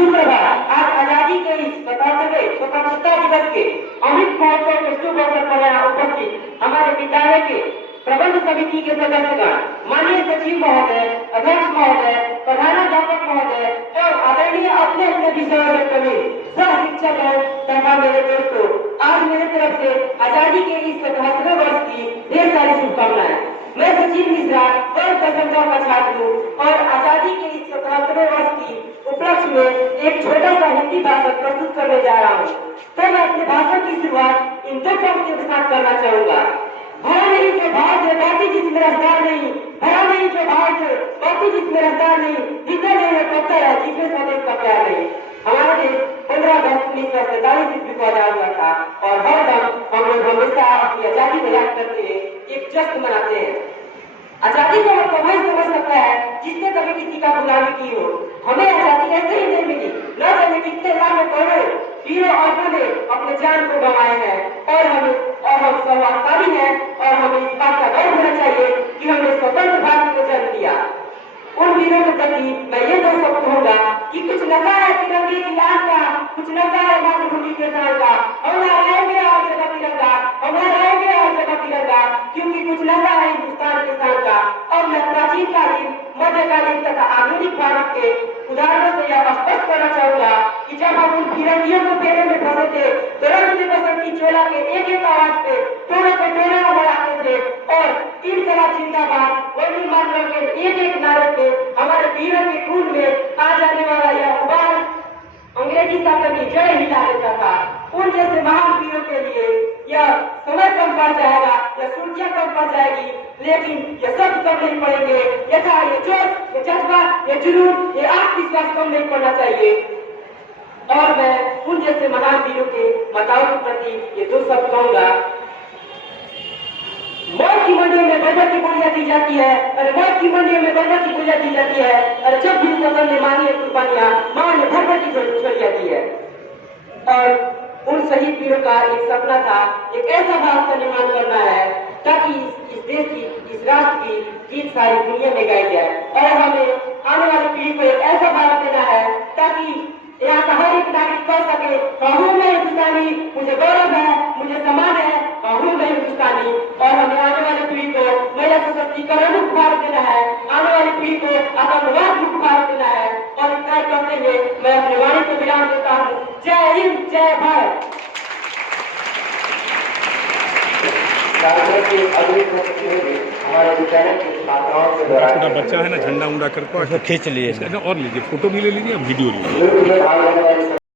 सुप्रभात। आज आजादी के इस स्वतंत्रता दिवस के अमृत महोत्सव के शुभ अवसर पर यहाँ उपस्थित हमारे विद्यालय के प्रबंध समिति के सदस्यगण, माननीय सचिव महोदय, अध्यक्ष महोदय, प्रधानाध्यापक महोदय और आदरणीय अपने अपने विषयों में प्रवीण सह शिक्षक तथा मेरे दोस्तों, आज मेरे तरफ से आजादी के इस 77वें वर्ष की ढेर सारी शुभकामनाएं। मैं सचिव मिश्रा वर्ग 10 का छात्र हूँ और आजादी के इस 77वें वर्ष की उपलक्ष्य में एक छोटा सा हिंदी भाषण प्रस्तुत करने जा रहा हूँ। तो मैं अपने भाषण की शुरुआत इन दो पंक्तियों के साथ करना चाहूंगा। भरा नहीं जो भाव से बाकी जिसमें रफ्तार नहीं, भरा नहीं जो भाव से बाकी जिसमें रफ्तार नहीं, जितना नहीं है पत्थर है जिसमें स्वदेश का प्यार नहीं। हमारा देश 15 अगस्त 1947 ईस्वी को आजाद हुआ था और हर दम हम लोग हमेशा अपनी आजादी को याद करते हुए एक जश्न मनाते हैं। आजादी को मतलब वही समझ सकता है जिसने कभी किसी का गुलामी की हो। हमें आजादी ऐसे ही नहीं मिली, न जाने कितने लाखों करोड़ों वीरों औरतों ने अपने जान को गंवाए हैं और हम सौभाग्यशाली हैं और हमें इस बात का गर्व होना चाहिए कि हमने स्वतंत्र भारत में जन्म लिया। उन वीरों के प्रति मैं ये दो शब्द कहूंगा कि कुछ नशा है तिरंगे की लाल का, कुछ नशा है मातृभूमि के शान का। हम लहराएंगे हर जगह तिरंगा, हम लहराएंगे हर जगह तिरंगा, क्योंकि कुछ नशा है हिंदुस्तान के शान का। और मैं प्राचीन कालीन, मध्यकालीन तथा आधुनिक भारत के उदाहरणों से यह स्पष्ट करना चाहूंगा कि जब हम उन फिरंगियों को फेरे में फंसे थे तो रंग बसंती चोला के एक आवाज पे टोले पे टोले बढ़ाते थे और तीन तला जिंदाबाद वंदे मातरम के एक नारे पे हमारे वीरों के खून में आ जाने वाला यह उबाल अंग्रेजी शासन की जड़ हिला देता था। उन जैसे महान वीरों के लिए यह समय कम पड़ जाएगा, यह सूर्या कम पड़ जाएगी, लेकिन ये सब कम नहीं पड़ेंगे। यथा ये जोश, ये जज्बा, ये जुनून, ये आत्मविश्वास कम नहीं पड़ना चाहिए। और मैं उन जैसे महान वीरों के माताओं के प्रति ये दो शब्द कहूंगा। मौत की मंडियों में बर्बर की गोलियां दी जाती है, अरे मौत की मंडियों में बर्बर की गोलियां दी जाती है, अरे जब भी वतन ने मांगी है कुर्बानियां, मां ने भर की गोलियां दी है। और उन शहीद वीरों का एक सपना था, एक ऐसा भारत का निर्माण करना है ताकि इस देश की, इस राष्ट्र की गीत सारी दुनिया में गाई जाए और हमें आने वाली पीढ़ी को एक ऐसा भारत देना है ताकि यहाँ का हर एक नागरिक कह सके कहूँ मैं हिंदुस्तानी, मुझे गौरव है, मुझे सम्मान है, कहूँ मैं हिंदुस्तानी। और हमें आने वाली पीढ़ी को महिला सशक्तिकरण मुक्त भारत देना है, आने वाली पीढ़ी को आतंकवाद मुक्त भारत देना है। और इतना करते हुए मैं अपने वाणी को विराम देता हूँ। जय हिंद, जय भारत। हमारे विद्यालय के छात्राओं के द्वारा बच्चा है ना, झंडा उंडा करके खींच लिए और लीजिए, फोटो भी ले लीजिए, वीडियो लीजिए।